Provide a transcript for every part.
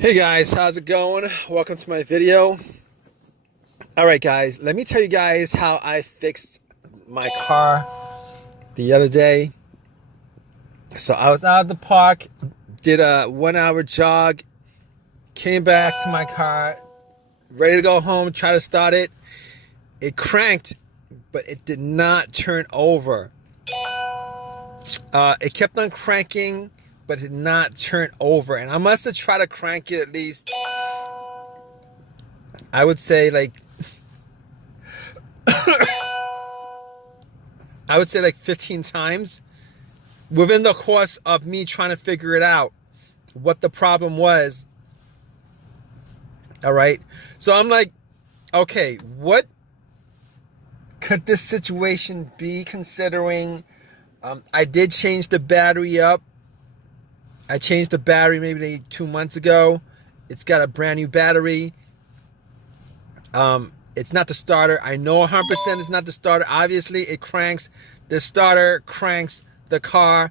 Hey guys, how's it going? Welcome to my video. Alright guys, let me tell you guys how I fixed my car the other day. So I was out of the park, did a 1 hour jog, came back to my car, ready to go home, try to start it. It cranked, but it did not turn over. It kept on cranking, but it did not turn over. And I must have tried to crank it at least, I would say like 15 times within the course of me trying to figure it out, what the problem was. All right. So I'm like, okay, what could this situation be, considering I did change the battery up. I changed the battery maybe 2 months ago. It's got a brand new battery. It's not the starter. I know 100% it's not the starter. Obviously, it cranks. The starter cranks the car.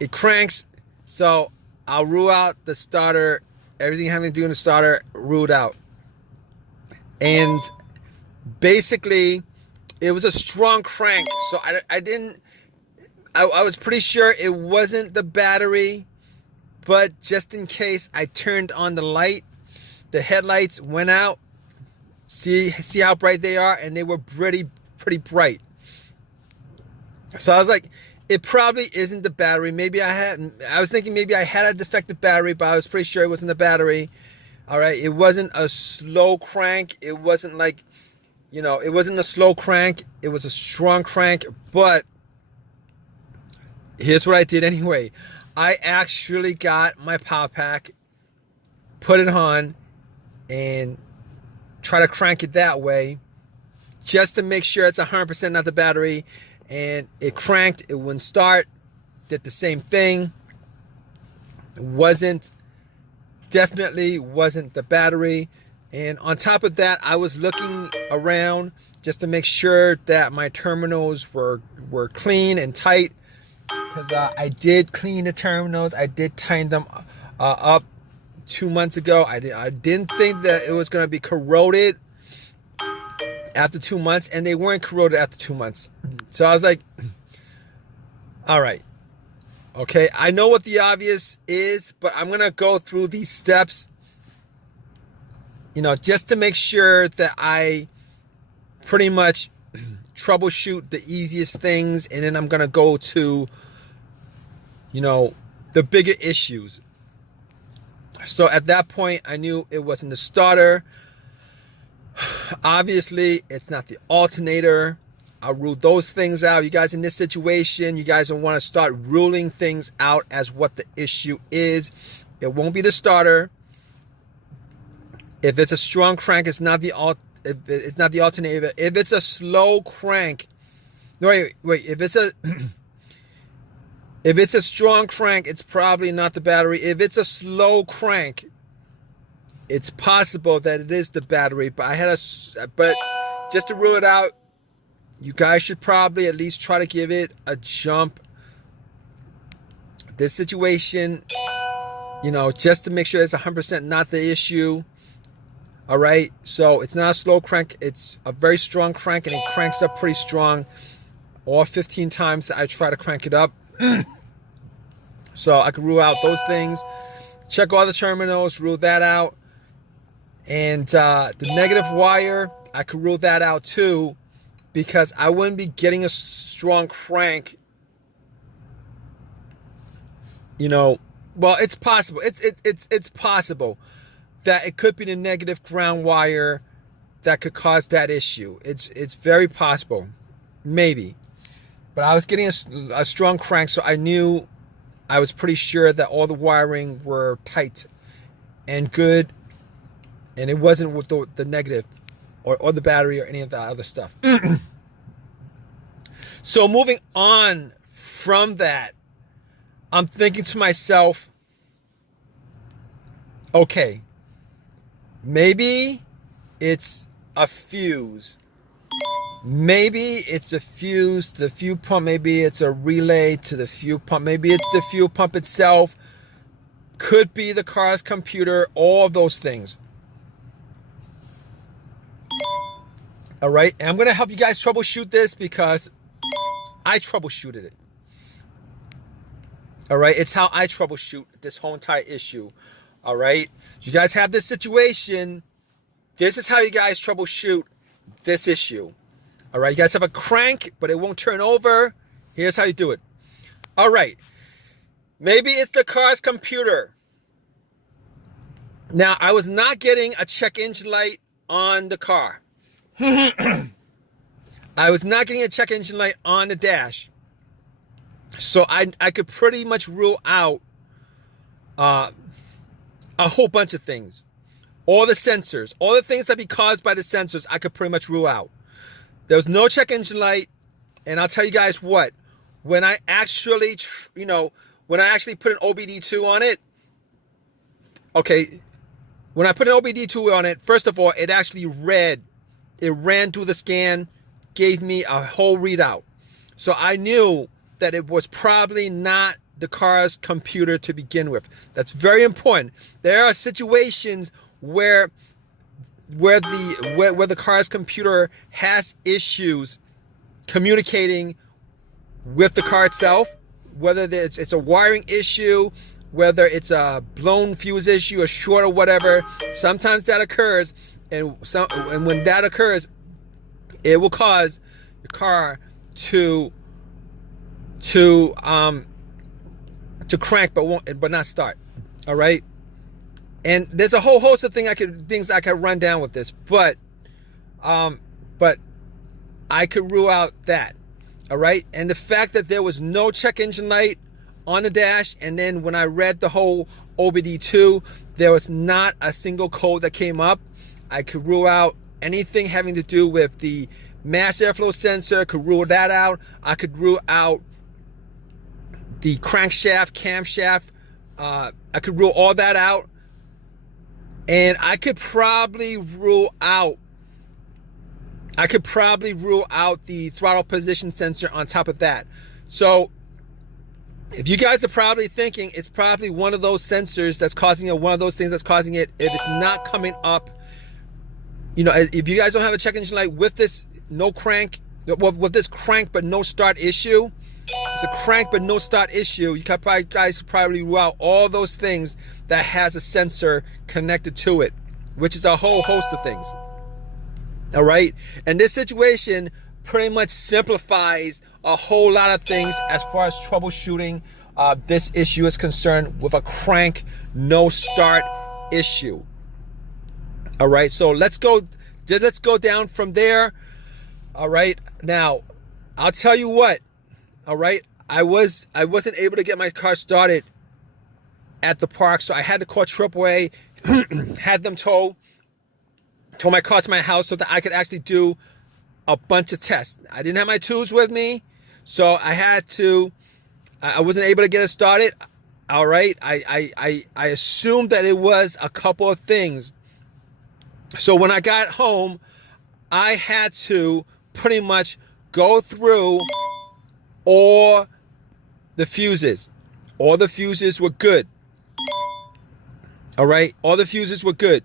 It cranks. So I'll rule out the starter. Everything having to do with the starter, ruled out. And basically, it was a strong crank. So I was pretty sure it wasn't the battery. But just in case, I turned on the light. The headlights went out. See how bright they are, and they were pretty bright. So I was like, it probably isn't the battery. I was thinking maybe I had a defective battery, but I was pretty sure it wasn't the battery. All right, it wasn't a slow crank. It wasn't like, it wasn't a slow crank. It was a strong crank. But here's what I did anyway. I actually got my power pack, put it on, and try to crank it that way, just to make sure it's 100% not the battery. And it cranked. It wouldn't start. Did the same thing. Definitely wasn't the battery. And on top of that, I was looking around just to make sure that my terminals were clean and tight, because I did clean the terminals. I did tighten them up 2 months ago. I didn't think that it was going to be corroded after 2 months, and they weren't corroded after 2 months. So I was like, all right, okay, I know what the obvious is, but I'm going to go through these steps, just to make sure that I pretty much troubleshoot the easiest things, and then I'm going to go to, the bigger issues. So at that point, I knew it wasn't the starter. Obviously, it's not the alternator. I'll rule those things out. You guys in this situation, you guys don't want to start ruling things out as what the issue is. It won't be the starter. If it's a strong crank, it's not the alternator. If it's a slow crank, wait. If it's a strong crank, it's probably not the battery. If it's a slow crank, it's possible that it is the battery. But just to rule it out, you guys should probably at least try to give it a jump. This situation, just to make sure it's 100% not the issue. All right. So it's not a slow crank. It's a very strong crank, and it cranks up pretty strong. All 15 times that I try to crank it up. So I can rule out those things. Check all the terminals, rule that out. And the negative wire, I could rule that out too, because I wouldn't be getting a strong crank. Well, it's possible. It's possible that it could be the negative ground wire that could cause that issue. It's very possible, maybe. But I was getting a strong crank, so I was pretty sure that all the wiring were tight and good, and it wasn't with the negative or the battery or any of the other stuff. So moving on from that, I'm thinking to myself, okay, maybe it's a fuse. Maybe it's a fuse, the fuel pump. Maybe it's a relay to the fuel pump. Maybe it's the fuel pump itself. could be the car's computer, all of those things. All right, and I'm gonna help you guys troubleshoot this because I troubleshooted it. All right, it's how I troubleshoot this whole entire issue. All right, you guys have this situation. This is how you guys troubleshoot this issue. All right, you guys have a crank, but it won't turn over. Here's how you do it. All right, maybe it's the car's computer. Now, I was not getting a check engine light on the car. I was not getting a check engine light on the dash. So I could pretty much rule out a whole bunch of things. All the sensors, all the things that be caused by the sensors, I could pretty much rule out. There was no check engine light. And I'll tell you guys what, when I actually, when I actually put an OBD2 on it, okay, when I put an OBD2 on it, first of all, it actually ran through the scan, gave me a whole readout. So I knew that it was probably not the car's computer to begin with. That's very important. There are situations where the car's computer has issues communicating with the car itself, whether it's a wiring issue, whether it's a blown fuse issue, a short or whatever. Sometimes that occurs, and when that occurs, it will cause the car to crank but not start. All right, and there's a whole host of things I could run down with this, but I could rule out that. All right, and the fact that there was no check engine light on the dash, and then when I read the whole OBD2, there was not a single code that came up. I could rule out anything having to do with the mass airflow sensor, could rule that out. I could rule out the crankshaft, camshaft. I could rule all that out. And I could probably rule out the throttle position sensor on top of that. So if you guys are probably thinking it's probably one of those sensors that's causing it, one of those things that's causing it, if it's not coming up, if you guys don't have a check engine light with this with this crank but no start issue, it's a crank but no start issue, you guys could probably rule out all those things that has a sensor connected to it, which is a whole host of things. All right, and this situation pretty much simplifies a whole lot of things as far as troubleshooting this issue is concerned with a crank no start issue. All right, so let's go down from there. All right, now I'll tell you what. All right, I wasn't able to get my car started at the park, so I had to call AAA, had them tow my car to my house so that I could actually do a bunch of tests. I didn't have my tools with me, so I wasn't able to get it started. All right, I assumed that it was a couple of things. So when I got home, I had to pretty much go through all the fuses. All the fuses were good. All right, all the fuses were good.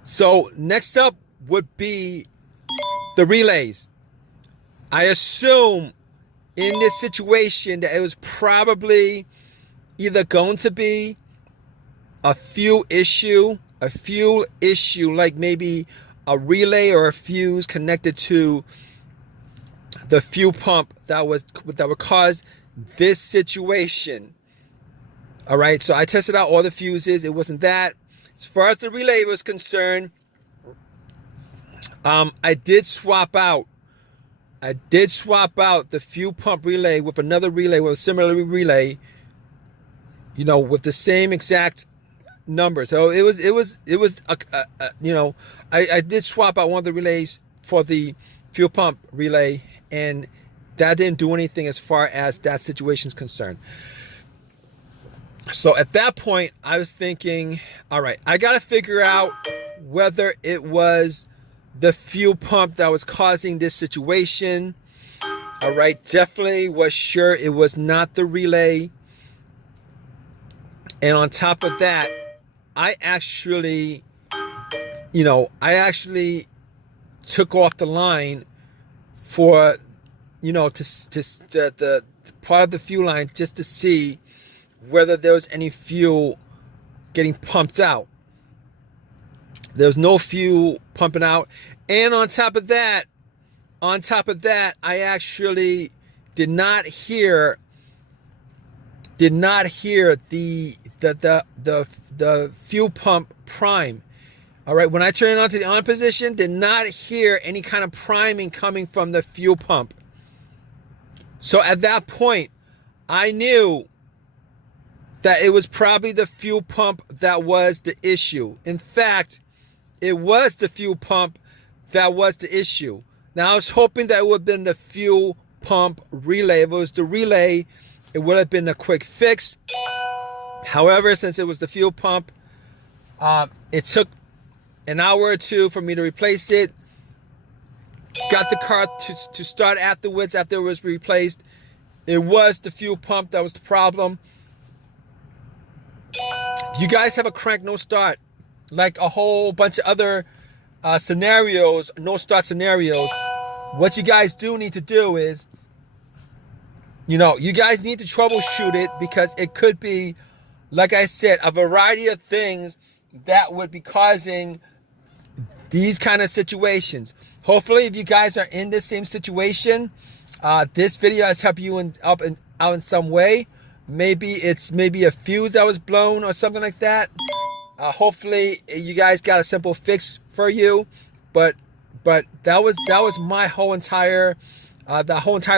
So next up would be the relays. I assume in this situation that it was probably either going to be a fuel issue, like maybe a relay or a fuse connected to the fuel pump that would cause this situation. All right, so I tested out all the fuses. It wasn't that. As far as the relay was concerned, I did swap out the fuel pump relay with another relay, with a similar relay, with the same exact number. So I did swap out one of the relays for the fuel pump relay, and that didn't do anything as far as that situation is concerned. So at that point, I was thinking, all right, I got to figure out whether it was the fuel pump that was causing this situation. All right, definitely was sure it was not the relay. And on top of that, I actually took off the line for, the part of the fuel line just to see whether there was any fuel getting pumped out. There was no fuel pumping out. And on top of that, I actually did not hear the fuel pump prime. All right, when I turned it on to the on position, did not hear any kind of priming coming from the fuel pump. So at that point, I knew that it was probably the fuel pump that was the issue. In fact, it was the fuel pump that was the issue. Now, I was hoping that it would have been the fuel pump relay. If it was the relay, it would have been a quick fix. However, since it was the fuel pump, it took an hour or two for me to replace it. Got the car to start afterwards after it was replaced. It was the fuel pump that was the problem. You guys have a crank no start, like a whole bunch of other scenarios, no start scenarios. What you guys do need to do is, you guys need to troubleshoot it, because it could be, like I said, a variety of things that would be causing these kind of situations. Hopefully, if you guys are in the same situation, this video has helped you out in some way. Maybe it's a fuse that was blown or something like that. Hopefully, you guys got a simple fix for you. But that was my whole entire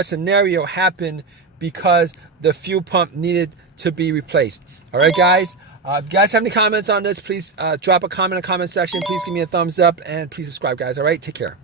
scenario happened because the fuel pump needed to be replaced. All right, guys. If you guys have any comments on this, please drop a comment in the comment section. Please give me a thumbs up and please subscribe, guys. All right, take care.